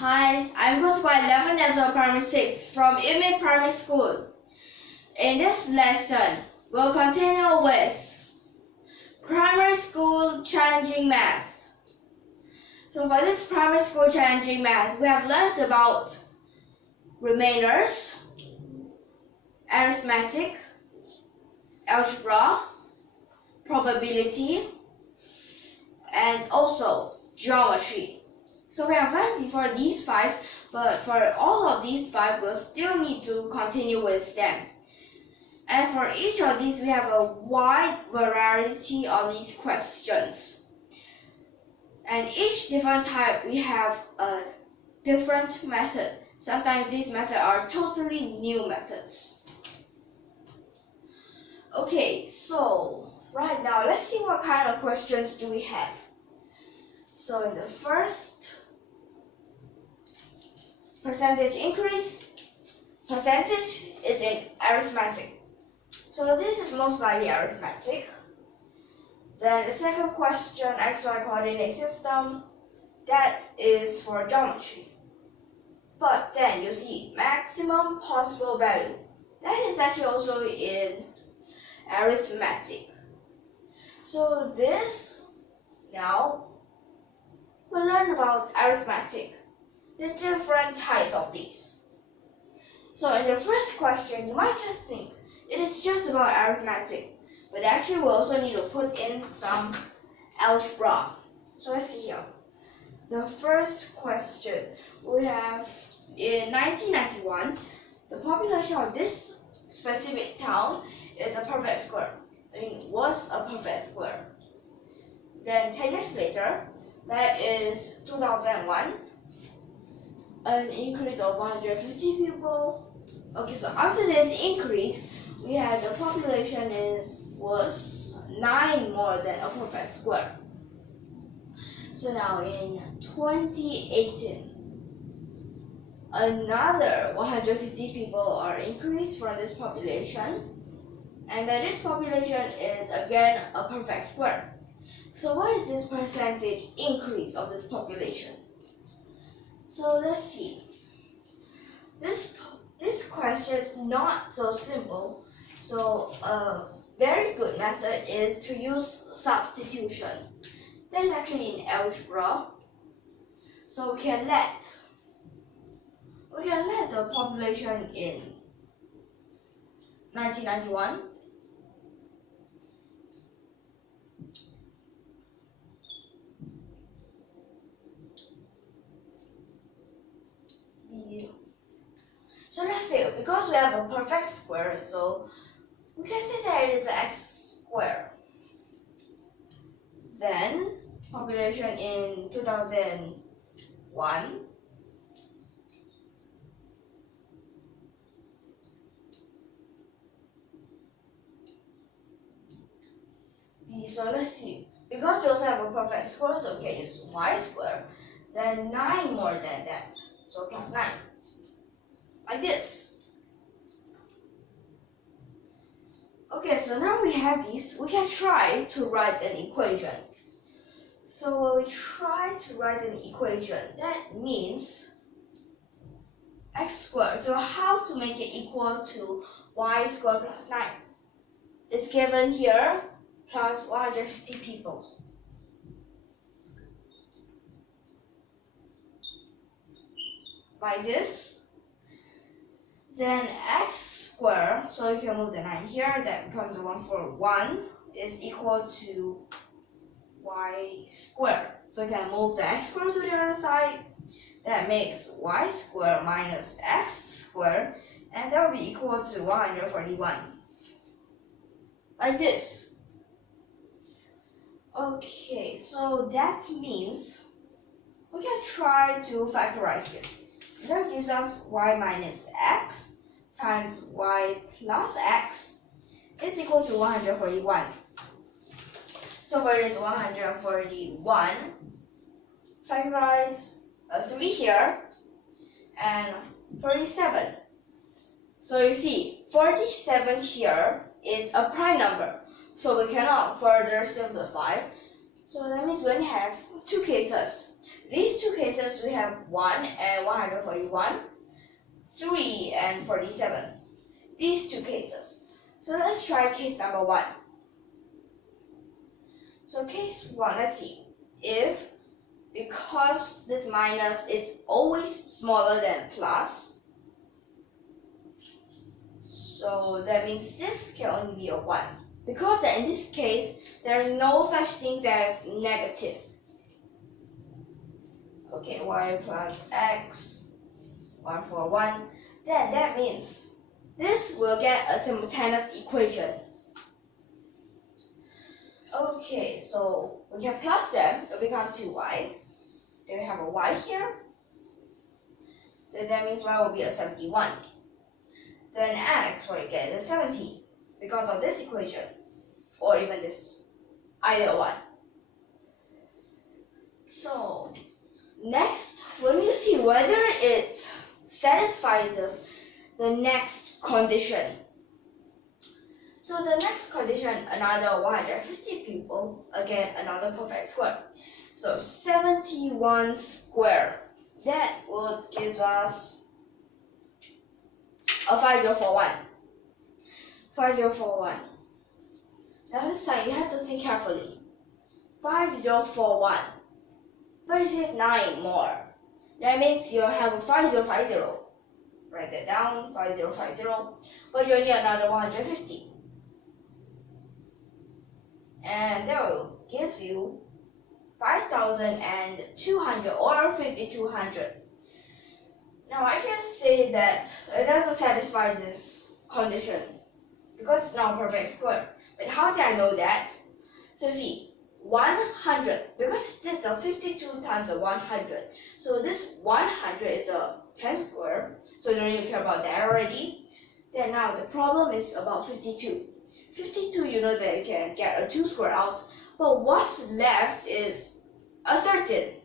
Hi, I'm GUO CHENG GUANG 11 years old, Primary 6 from YUMIN Primary School. In this lesson, we'll continue with Primary School Challenging Math. So for this Primary School Challenging Math, we have learned about remainders, arithmetic, algebra, probability, and also geometry. So we have learned before these 5, but for all of these 5, we'll still need to continue with them. And for each of these, we have a wide variety of these questions. And each different type, we have a different method. Sometimes these methods are totally new methods. Okay, so right now, let's see what kind of questions do we have. So in the first, percentage increase, percentage is in arithmetic. So this is most likely arithmetic. Then the second question, XY coordinate system, that is for geometry. But then you see maximum possible value. That is actually also in arithmetic. So this, now, we'll learn about arithmetic, the different types of these. So in the first question, you might just think it is just about arithmetic, but actually we also need to put in some algebra. So let's see here. The first question, we have in 1991, the population of this specific town is a perfect square. Was a perfect square. Then 10 years later, that is 2001, an increase of 150 people. Okay, so after this increase, we had the population was 9 more than a perfect square. So now in 2018, another 150 people are increased from this population, and then this population is again a perfect square. So what is this percentage increase of this population? So let's see. This question is not so simple. So a very good method is to use substitution. That is actually in algebra. So we can let the population in 1991 be, so let's say because we have a perfect square, so we can say that it is x squared. Then population in 2001 be, so let's see, because we also have a perfect square, so we can use y squared, then 9 more than that, so plus 9, like this. Okay, so now we have these, we can try to write an equation. So when we try to write an equation, that means x squared. So how to make it equal to y squared plus 9? It's given here, plus 150 people. Like this. Then x squared, so you can move the 9 here, that becomes a 1 for 1, is equal to y squared. So you can move the x squared to the other side, that makes y squared minus x squared, and that will be equal to 141. Like this. Okay, so that means we can try to factorize it. That gives us y minus x times y plus x is equal to 141. So for this 141, factorize 3 here and 47. So you see, 47 here is a prime number, so we cannot further simplify. So that means we have two cases. these two cases we have 1 and 141, 3 and 47. These two cases. So let's try case number 1. So case 1, let's see. If, because this minus is always smaller than plus, so that means this can only be a 1. Because in this case, there is no such thing as negative. Okay, y plus x, 1 for 1. Then that means this will get a simultaneous equation. Okay, so we can plus them, it will become 2y. Then we have a y here. Then that means y will be a 71. Then x will get a 70 because of this equation, or even this, either one. So next, we need to see whether it satisfies the next condition. So the next condition, another 150 people, again another perfect square. So 71 squared, that would give us a 5041. 5041. Now this time you have to think carefully. 5041. But it says 9 more. That means you have a 5050. Write that down, 5050. But you need another 150. And that will give you 5200 or 5200. Now I can say that it doesn't satisfy this condition because it's not a perfect square. But how did I know that? So see, 100, because this is a 52 times a 100. So this 100 is a 10 square. So you don't even care about that already. Then now the problem is about 52. 52, you know that you can get a 2 square out. But what's left is a 13.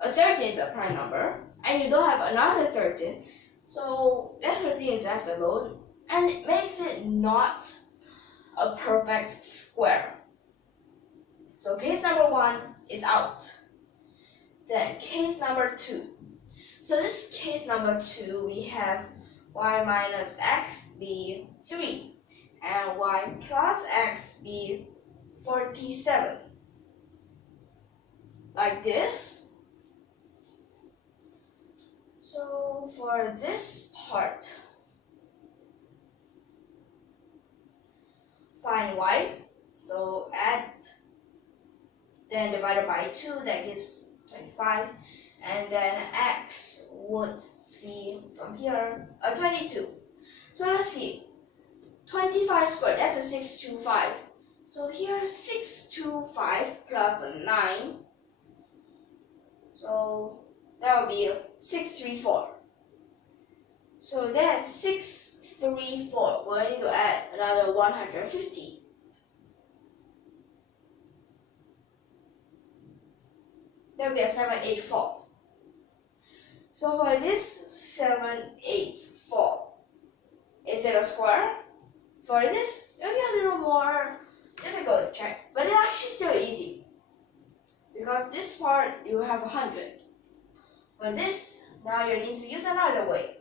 A 13 is a prime number. And you don't have another 13, so that 13 is left alone, and it makes it not a perfect square. So case number 1 is out. Then case number 2. So this case number 2, we have y minus x be 3, and y plus x be 47. Like this. So for this part, find y. So add, then divided by 2, that gives 25. And then x would be from here, 22. So let's see, 25 squared, that's a 625. So here 625 plus a 9. So that would be 634. So that's 634. We need to add another 150. That would be a 784. So for this 784, is it a square? For this, it will be a little more difficult to check, but it's actually still easy. Because this part, you have 100. But this, now you need to use another way,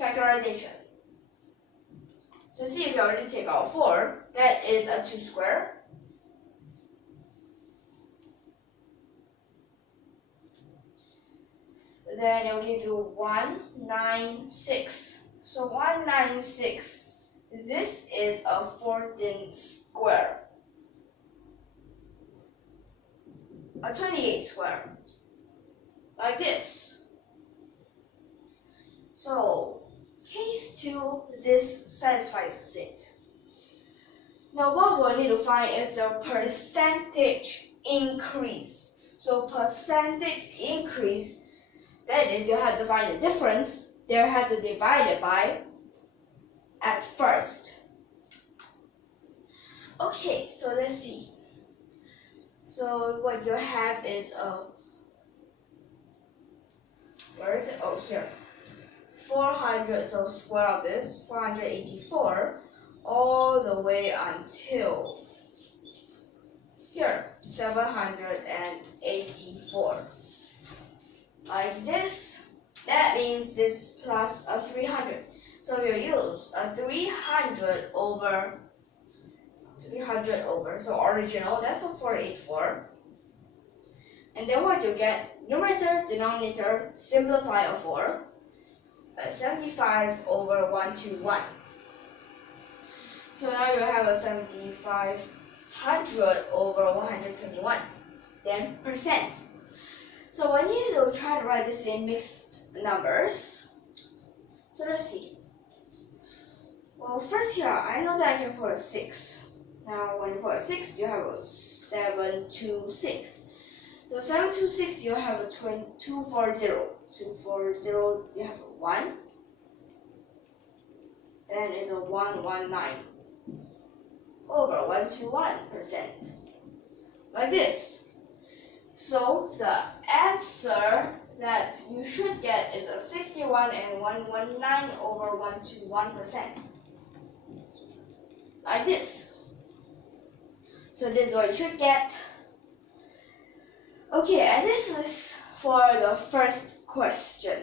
factorization. So see, if you already take out 4, that is a 2 square. Then it will give you 196. So 196, this is a 14 square. A 28 square. Like this. So case 2, this satisfies it. Now what we'll need to find is the percentage increase. So percentage increase, that is, you have to find the difference. They have to divide it by at first. Okay, so let's see. So what you have is a, where is it? Oh, here. 400, so square of this, 484, all the way until here, 784. like this. That means this plus a 300. So you use a 300 over, so original, that's a 484. And then what you get, numerator, denominator, simplify a 4, 75 over 121. So now you have a 7500 over 121, then percent. So when you try to write this in mixed numbers, so let's see. Well, first here, I know that I can put a 6. Now when you put a 6, you have a 726. So 726, you have a 240. 240, you have a 1. Then it's a 119 over 121%. Like this. So the answer that you should get is a 61 and 119 over 121%. Like this. So this is what you should get. Okay, and this is for the first question.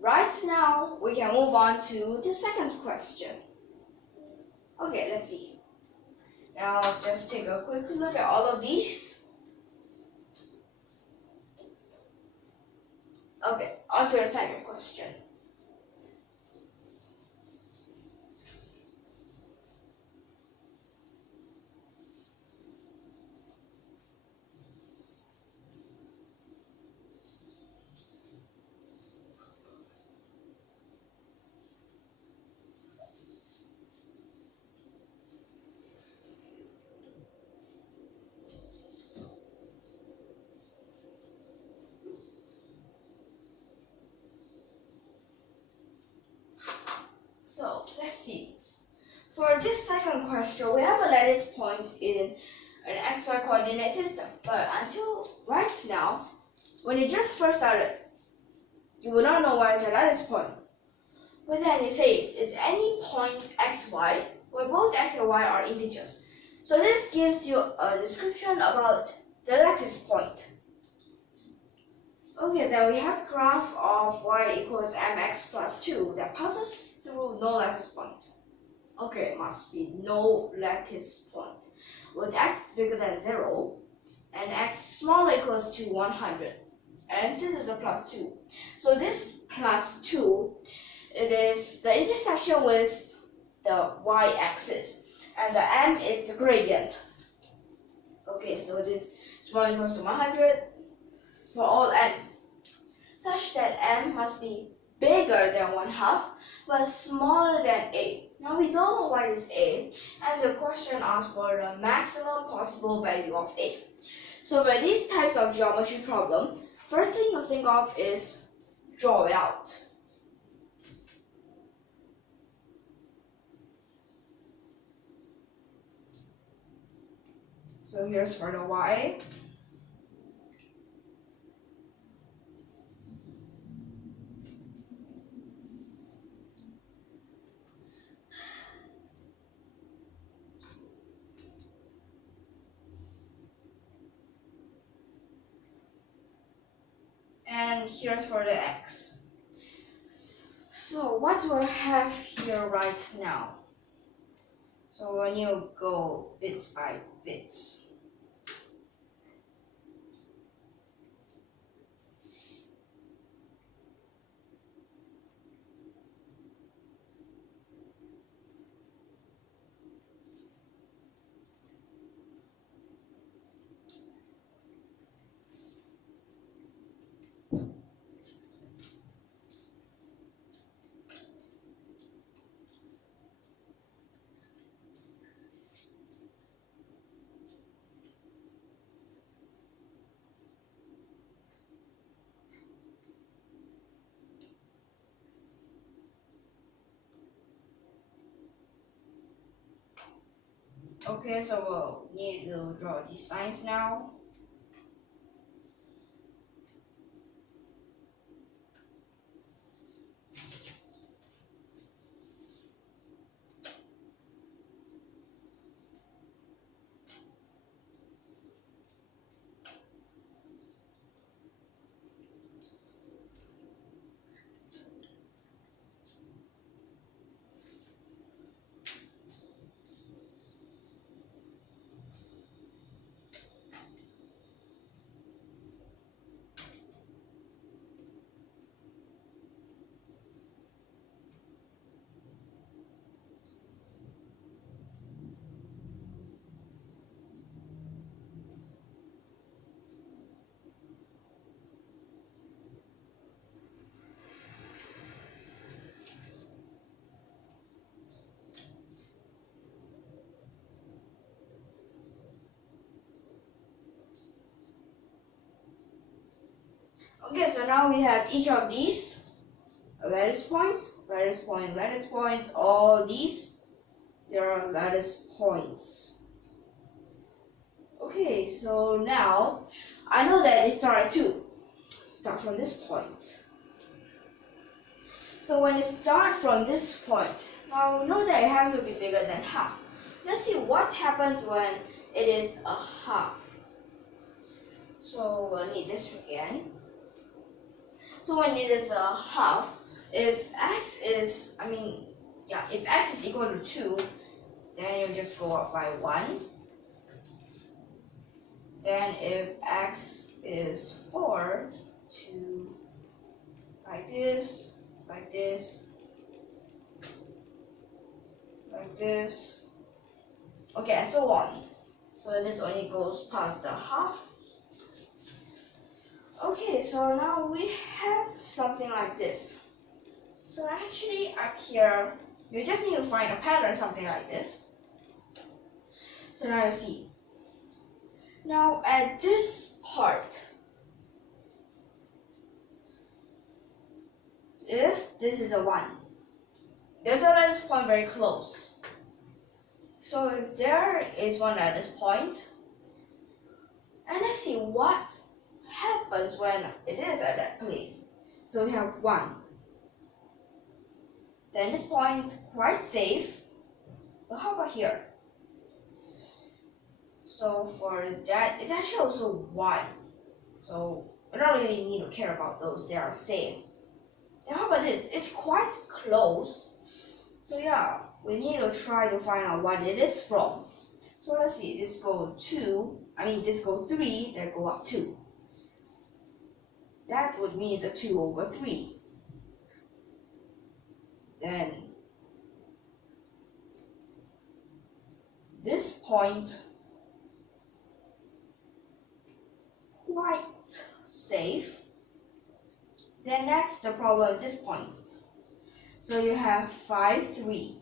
Right now, we can move on to the second question. Okay, let's see. Now, just take a quick look at all of these. Okay, on to the second question. So let's see. For this second question, we have a lattice point in an XY coordinate system. But until right now, when you just first started, you will not know where is the lattice point. But then it says, is any point XY where both X and Y are integers. So this gives you a description about the lattice point. Okay, then we have graph of y equals mx plus 2 that passes through no lattice point. Okay, it must be no lattice point with x bigger than 0 and x smaller equals to 100. And this is a plus 2. So this plus 2, it is the intersection with the y-axis. And the m is the gradient. Okay, so this smaller equals to 100 for all m, such that m must be bigger than 1/2 but smaller than a. Now we don't know what is a, and the question asks for the maximum possible value of a. So for these types of geometry problem, first thing you think of is draw it out. So here's for the y. And here's for the x. So what do I have here right now? So when you go bits by bits. Okay, so we'll need to draw these lines now. Okay, so now we have each of these lattice points, lattice point, lattice points. All these, there are lattice points. Okay, so now I know that they start at 2. Start from this point. So when you start from this point, now we know that it has to be bigger than half. Let's see what happens when it is a half. So we'll need this again. So when it is a half, if x is equal to 2, then you just go up by 1. Then if x is 4, 2, like this, like this, like this, okay, and so on. So this only goes past the half. Okay, so now we have something like this. So actually up here, you just need to find a pattern, something like this. So now you see. Now at this part, if this is a 1, there's a lattice point very close. So if there is one lattice point, and let's see what happens when it is at that place. So we have 1. Then this point, quite safe. But how about here? So for that, it's actually also 1. So we don't really need to care about those, they are same. And how about this? It's quite close. So yeah, we need to try to find out what it is from. So let's see, this go 2, this go 3, then go up 2. That would mean it's a 2 over 3. Then this point, quite safe. Then next, the problem is this point. So you have 5, 3.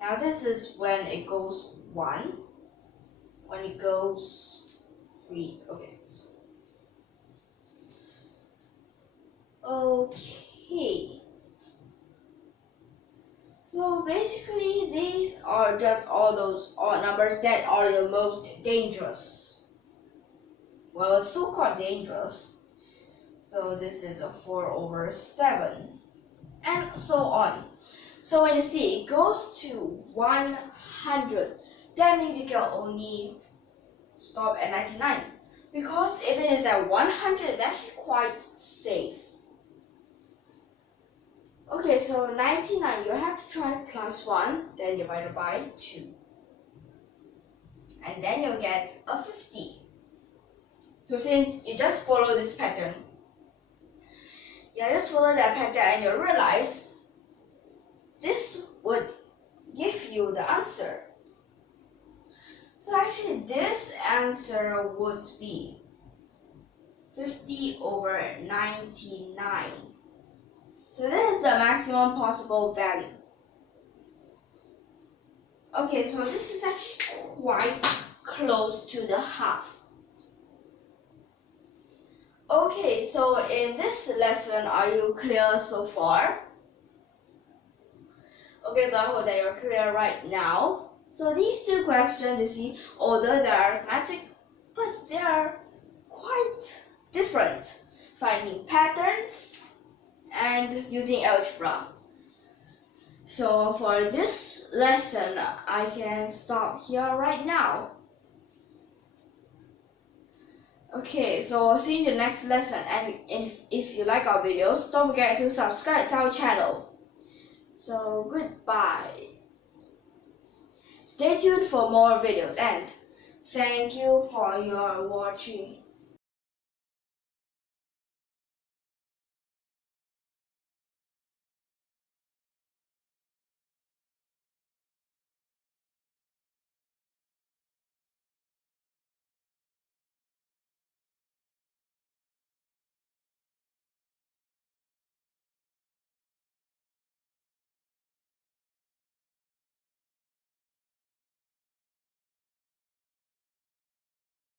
Now this is when it goes 1, when it goes 3. Okay. Okay. So basically, these are just all those odd numbers that are the most dangerous. Well, it's so-called dangerous. So this is a 4 over 7, and so on. So when you see it goes to 100, that means you can only stop at 99. Because if it is at 100, it's actually quite safe. Okay, so 99, you have to try plus 1, then divided by 2. And then you'll get a 50. So since you just follow this pattern, just follow that pattern and you'll realize this would give you the answer. So actually this answer would be 50 over 99. So that is the maximum possible value. Okay, so this is actually quite close to the half. Okay, so in this lesson, are you clear so far? Okay, so I hope that you're clear right now. So these two questions, you see, although they're arithmetic, but they are quite different. Finding patterns and using algebra. So for this lesson, I can stop here right now. Okay, so I'll see you in the next lesson, and if you like our videos, don't forget to subscribe to our channel. So goodbye. Stay tuned for more videos, and thank you for your watching.